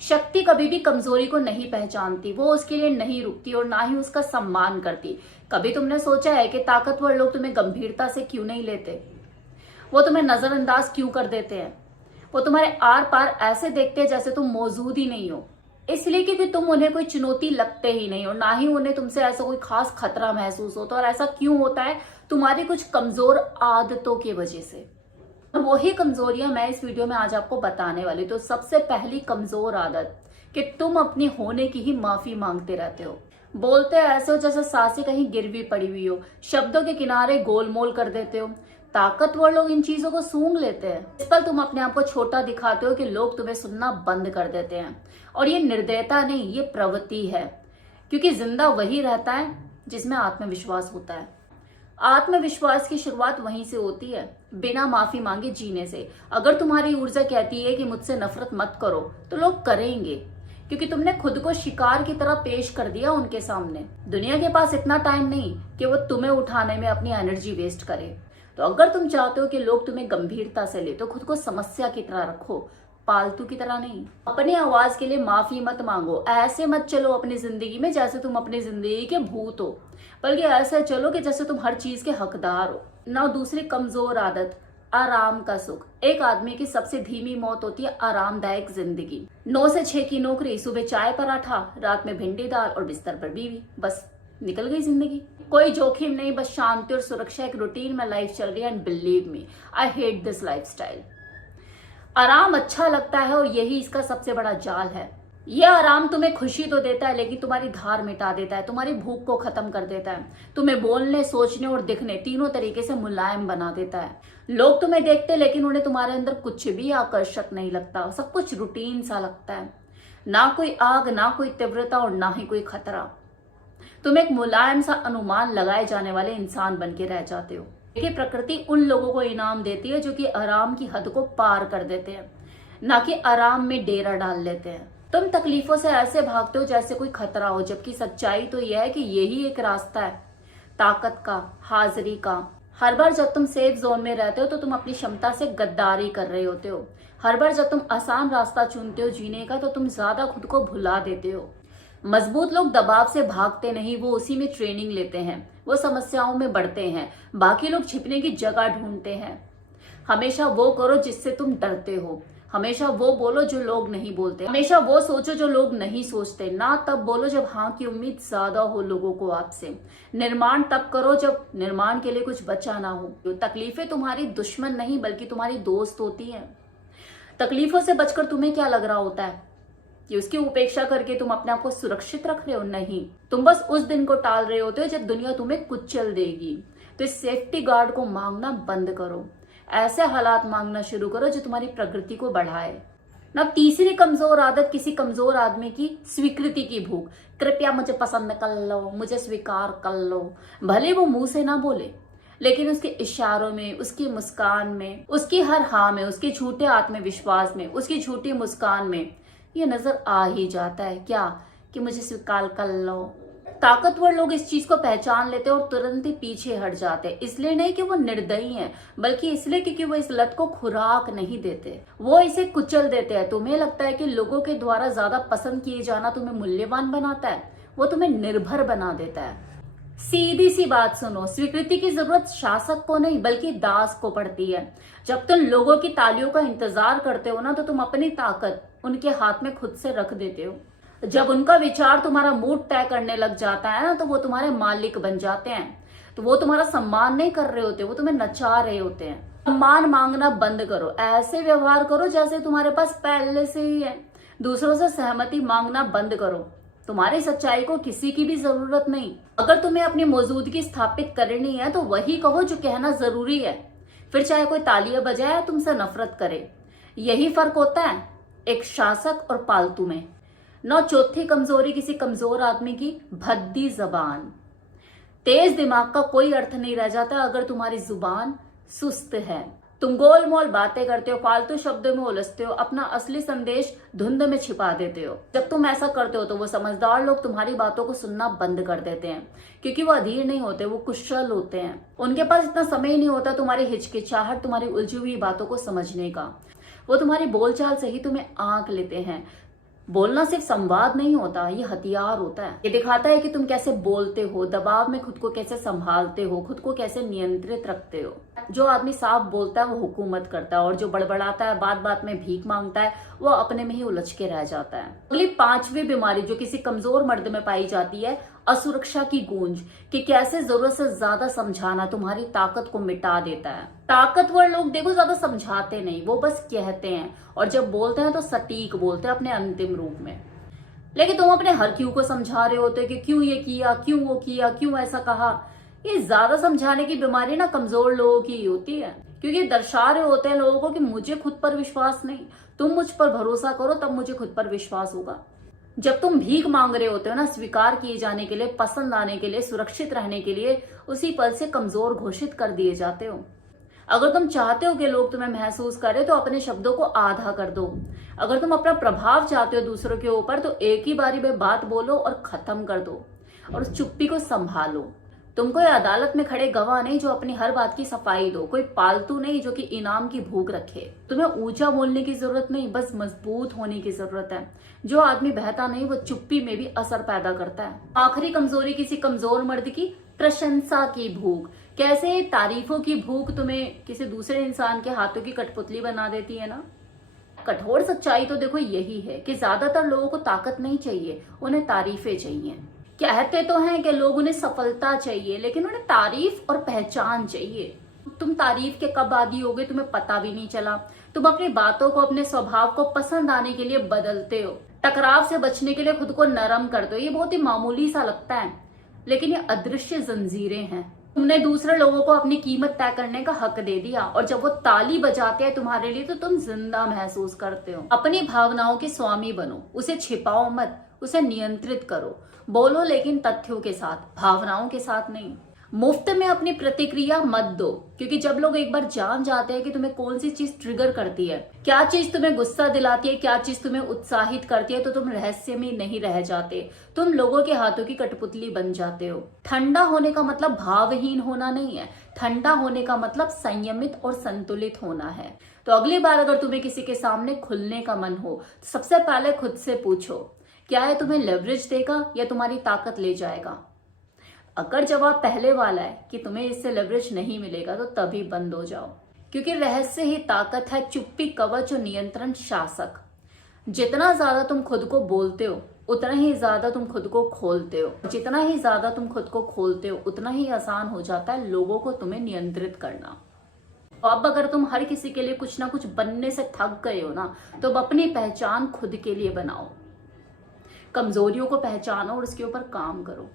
शक्ति कभी भी कमजोरी को नहीं पहचानती, वो उसके लिए नहीं रुकती और ना ही उसका सम्मान करती। कभी तुमने सोचा है कि ताकतवर लोग तुम्हें गंभीरता से क्यों नहीं लेते? वो तुम्हें नजरअंदाज क्यों कर देते हैं? वो तुम्हारे आर पार ऐसे देखते हैं जैसे तुम मौजूद ही नहीं हो। इसलिए क्योंकि तुम उन्हें कोई चुनौती लगते ही नहीं हो, ना ही उन्हें तुमसे ऐसा कोई खास खतरा महसूस होता। और ऐसा क्यों होता है? तुम्हारी कुछ कमजोर आदतों की वजह से। और वही कमजोरियां मैं इस वीडियो में आज आपको बताने वाली। तो सबसे पहली कमजोर आदत कि तुम अपनी होने की ही माफी मांगते रहते हो। बोलते ऐसे हो जैसे सांसें कहीं गिरवी पड़ी हुई हो, शब्दों के किनारे गोलमोल कर देते हो। ताकतवर लोग इन चीजों को सूंघ लेते हैं। इस पर तुम अपने आप को छोटा दिखाते हो कि लोग तुम्हें सुनना बंद कर देते हैं। और ये निर्दयता नहीं, ये प्रवृत्ति है। क्योंकि जिंदा वही रहता है जिसमें आत्मविश्वास होता है। आत्मविश्वास की शुरुआत वहीं से होती है, बिना माफी मांगे जीने से। अगर तुम्हारी ऊर्जा कहती है कि मुझसे नफरत मत करो, तो लोग करेंगे, क्योंकि तुमने खुद को शिकार की तरह पेश कर दिया उनके सामने। दुनिया के पास इतना टाइम नहीं कि वो तुम्हें उठाने में अपनी एनर्जी वेस्ट करे। तो अगर तुम चाहते हो कि लोग तुम्हें गंभीरता से ले, तो खुद को समस्या की तरह रखो, पालतू की तरह नहीं। अपनी आवाज के लिए माफी मत मांगो। ऐसे मत चलो अपनी जिंदगी में जैसे तुम अपनी जिंदगी के भूत हो, बल्कि ऐसे चलो कि जैसे तुम हर चीज के हकदार हो ना। दूसरी कमजोर आदत, आराम का सुख। एक आदमी की सबसे धीमी मौत होती है आरामदायक जिंदगी। 9 से 6 की नौकरी, सुबह चाय पराठा, रात में भिंडी दाल और बिस्तर पर बीवी, बस निकल गई जिंदगी। कोई जोखिम नहीं, बस शांति और सुरक्षा। एक रूटीन में लाइफ चल रही है। And believe me, I hate this lifestyle. आराम अच्छा लगता है और यही इसका सबसे बड़ा जाल है। यह आराम तुम्हें खुशी तो देता है, लेकिन तुम्हारी धार मिटा देता है, तुम्हारी भूख को खत्म कर देता है, तुम्हें बोलने, सोचने और दिखने तीनों तरीके से मुलायम बना देता है। लोग तुम्हें देखते लेकिन उन्हें तुम्हारे अंदर कुछ भी आकर्षक नहीं लगता। सब कुछ रूटीन सा लगता है, ना कोई आग, ना कोई तीव्रता और ना ही कोई खतरा। तुम एक मुलायम सा अनुमान लगाए जाने वाले इंसान बन के रह जाते हो। देखिए, प्रकृति उन लोगों को इनाम देती है जो कि आराम की हद को पार कर देते हैं, ना कि आराम में डेरा डाल लेते हैं। तुम तकलीफों से ऐसे भागते हो जैसे कोई खतरा हो, जबकि सच्चाई तो यह है कि यही एक रास्ता है ताकत का, हाजिरी का। हर बार जब तुम सेफ जोन में रहते हो तो तुम अपनी क्षमता से गद्दारी कर रहे होते हो। हर बार जब तुम आसान रास्ता चुनते हो जीने का, तो तुम ज्यादा खुद को भुला देते हो। मजबूत लोग दबाव से भागते नहीं, वो उसी में ट्रेनिंग लेते हैं, वो समस्याओं में बढ़ते हैं। बाकी लोग छिपने की जगह ढूंढते हैं। हमेशा वो करो जिससे तुम डरते हो, हमेशा वो बोलो जो लोग नहीं बोलते, हमेशा वो सोचो जो लोग नहीं सोचते। ना तब बोलो जब हाँ की उम्मीद ज्यादा हो लोगों को आपसे। निर्माण तब करो जब निर्माण के लिए कुछ बचा ना हो। तकलीफें तुम्हारी दुश्मन नहीं बल्कि तुम्हारी दोस्त होती हैं। तकलीफों से बचकर तुम्हें क्या लग रहा होता है कि उसकी उपेक्षा करके तुम अपने आप को सुरक्षित रख रहे हो? नहीं, तुम बस उस दिन को टाल रहे होते हो जब दुनिया तुम्हें कुचल देगी। तो इस सेफ्टी गार्ड को मांगना बंद करो। ऐसे हालात मांगना शुरू करो जो तुम्हारी प्रकृति को बढ़ाए ना। तीसरी कमजोर आदत, किसी कमजोर आदमी की स्वीकृति की भूख। कृपया मुझे पसंद कर लो, मुझे स्वीकार कर लो। भले वो मुंह से ना बोले, लेकिन उसके इशारों में, उसकी मुस्कान में, उसकी हर हाँ में, उसके झूठे आत्मविश्वास में, उसकी झूठी मुस्कान में ये नजर आ ही जाता है क्या कि मुझे स्वीकार कर लो। ताकतवर लोग इस चीज को पहचान लेते हैं और तुरंत ही पीछे हट जाते हैं। इसलिए नहीं कि वो निर्दयी हैं, बल्कि इसलिए क्योंकि वो इस लत को खुराक नहीं देते, वो इसे कुचल देते हैं। तुम्हें लगता है कि लोगों के द्वारा ज्यादा पसंद किए जाना तुम्हें मूल्यवान बनाता है, वो तुम्हें निर्भर बना देता है। सीधी सी बात सुनो, स्वीकृति की जरूरत शासक को नहीं बल्कि दास को पड़ती है। जब तुम लोगों की तालियों का इंतजार करते हो ना, तो तुम अपनी ताकत उनके हाथ में खुद से रख देते हो। जब उनका विचार तुम्हारा मूड तय करने लग जाता है ना, तो वो तुम्हारे मालिक बन जाते हैं। तो वो तुम्हारा सम्मान नहीं कर रहे होते, वो तुम्हें नचा रहे होते हैं। सम्मान मांगना बंद करो, ऐसे व्यवहार करो जैसे तुम्हारे पास पहले से ही है। दूसरों से सहमति मांगना बंद करो, तुम्हारी सच्चाई को किसी की भी जरूरत नहीं। अगर तुम्हें अपनी मौजूदगी स्थापित करनी है तो वही कहो जो कहना जरूरी है, फिर चाहे कोई तालियां बजाए या तुमसे नफरत करे। यही फर्क होता है एक शासक और पालतू में। नौ, चौथी कमजोरी किसी कमजोर आदमी की भद्दी जबान। तेज दिमाग का कोई अर्थ नहीं रह जाता अगर तुम्हारी जुबान सुस्त है। तुम गोलमोल बातें करते हो, फालतू शब्दों में उलझते हो, अपना असली संदेश धुंध में छिपा देते हो। जब तुम ऐसा करते हो तो वो समझदार लोग तुम्हारी बातों को सुनना बंद कर देते हैं, क्योंकि वो अधीर नहीं होते, वो कुशल होते हैं। उनके पास इतना समय नहीं होता तुम्हारी हिचकिचाहट, तुम्हारी उलझी हुई बातों को समझने का। वो तुम्हारी बोलचाल से ही तुम्हें आंक लेते हैं। बोलना सिर्फ संवाद नहीं होता, ये हथियार होता है। ये दिखाता है कि तुम कैसे बोलते हो, दबाव में खुद को कैसे संभालते हो, खुद को कैसे नियंत्रित रखते हो। जो आदमी साफ बोलता है वो हुकूमत करता है, और जो बड़बड़ाता है, बात बात में भीख मांगता है, वो अपने में ही उलझ के रह जाता है। अगली 5वीं बीमारी जो किसी कमजोर मर्द में पाई जाती है, असुरक्षा की गूंज, कि कैसे जरूरत से ज्यादा समझाना तुम्हारी ताकत को मिटा देता है। ताकतवर लोग देखो ज्यादा समझाते नहीं, वो बस कहते हैं, और जब बोलते हैं तो सटीक बोलते हैं अपने अंतिम रूप में। लेकिन तुम अपने हर क्यों को समझा रहे होते कि क्यों ये किया, क्यों वो किया, क्यों ऐसा कहा। ये ज्यादा समझाने की बीमारी ना कमजोर लोगों की होती है, क्योंकि दर्शा रहे होते हैं लोगों को कि मुझे खुद पर विश्वास नहीं, तुम मुझ पर भरोसा करो तब मुझे खुद पर विश्वास होगा। जब तुम भीख मांग रहे होते हो ना, स्वीकार किए जाने के लिए, पसंद आने के लिए, सुरक्षित रहने के लिए, उसी पल से कमजोर घोषित कर दिए जाते हो। अगर तुम चाहते हो कि लोग तुम्हें महसूस करें तो अपने शब्दों को आधा कर दो। अगर तुम अपना प्रभाव चाहते हो दूसरों के ऊपर तो एक ही बारी में बात बोलो और खत्म कर दो, और उस चुप्पी को संभालो। तुम कोई अदालत में खड़े गवाह नहीं जो अपनी हर बात की सफाई दो, कोई पालतू नहीं जो कि इनाम की भूख रखे। तुम्हें ऊंचा बोलने की जरूरत नहीं, बस मजबूत होने की जरूरत है। जो आदमी बहता नहीं वो चुप्पी में भी असर पैदा करता है। आखिरी कमजोरी किसी कमजोर मर्द की प्रशंसा की भूख। कैसे तारीफों की भूख तुम्हें किसी दूसरे इंसान के हाथों की कठपुतली बना देती है ना। कठोर सच्चाई तो देखो यही है कि ज्यादातर लोगों को ताकत नहीं चाहिए, उन्हें तारीफें चाहिए। कहते तो हैं कि लोग उन्हें सफलता चाहिए, लेकिन उन्हें तारीफ और पहचान चाहिए। तुम तारीफ के कब आदी हो गए तुम्हें पता भी नहीं चला। तुम अपनी बातों को, अपने स्वभाव को पसंद आने के लिए बदलते हो, टकराव से बचने के लिए खुद को नरम करते हो। ये बहुत ही मामूली सा लगता है, लेकिन ये अदृश्य जंजीरें हैं। तुमने दूसरे लोगों को अपनी कीमत तय करने का हक दे दिया, और जब वो ताली बजाते हैं तुम्हारे लिए तो तुम जिंदा महसूस करते हो। अपनी भावनाओं के स्वामी बनो, उसे छिपाओ मत, उसे नियंत्रित करो। बोलो लेकिन तथ्यों के साथ, भावनाओं के साथ नहीं। मुफ्त में अपनी प्रतिक्रिया मत दो, क्योंकि जब लोग एक बार जान जाते हैं कि तुम्हें कौन सी चीज ट्रिगर करती है, क्या चीज तुम्हें गुस्सा दिलाती है, क्या चीज तुम्हें उत्साहित करती है, तो तुम रहस्य में नहीं रह जाते, तुम लोगों के हाथों की कठपुतली बन जाते हो। ठंडा होने का मतलब भावहीन होना नहीं है, ठंडा होने का मतलब संयमित और संतुलित होना है। तो अगली बार अगर तुम्हें किसी के सामने खुलने का मन हो तो सबसे पहले खुद से पूछो, क्या है तुम्हें लेवरेज देगा या तुम्हारी ताकत ले जाएगा। अगर जवाब पहले वाला है कि तुम्हें इससे लेवरेज नहीं मिलेगा तो तभी बंद हो जाओ, क्योंकि रहस्य ही ताकत है, चुप्पी कवच और नियंत्रण शासक। जितना ज्यादा तुम खुद को बोलते हो उतना ही ज्यादा तुम खुद को खोलते हो, जितना ही ज्यादा तुम खुद को खोलते हो उतना ही आसान हो जाता है लोगों को तुम्हें नियंत्रित करना। अब अगर तुम हर किसी के लिए कुछ ना कुछ बनने से थक गए हो ना, तो अब अपनी पहचान खुद के लिए बनाओ, कमजोरियों को पहचानो और उसके ऊपर काम करो।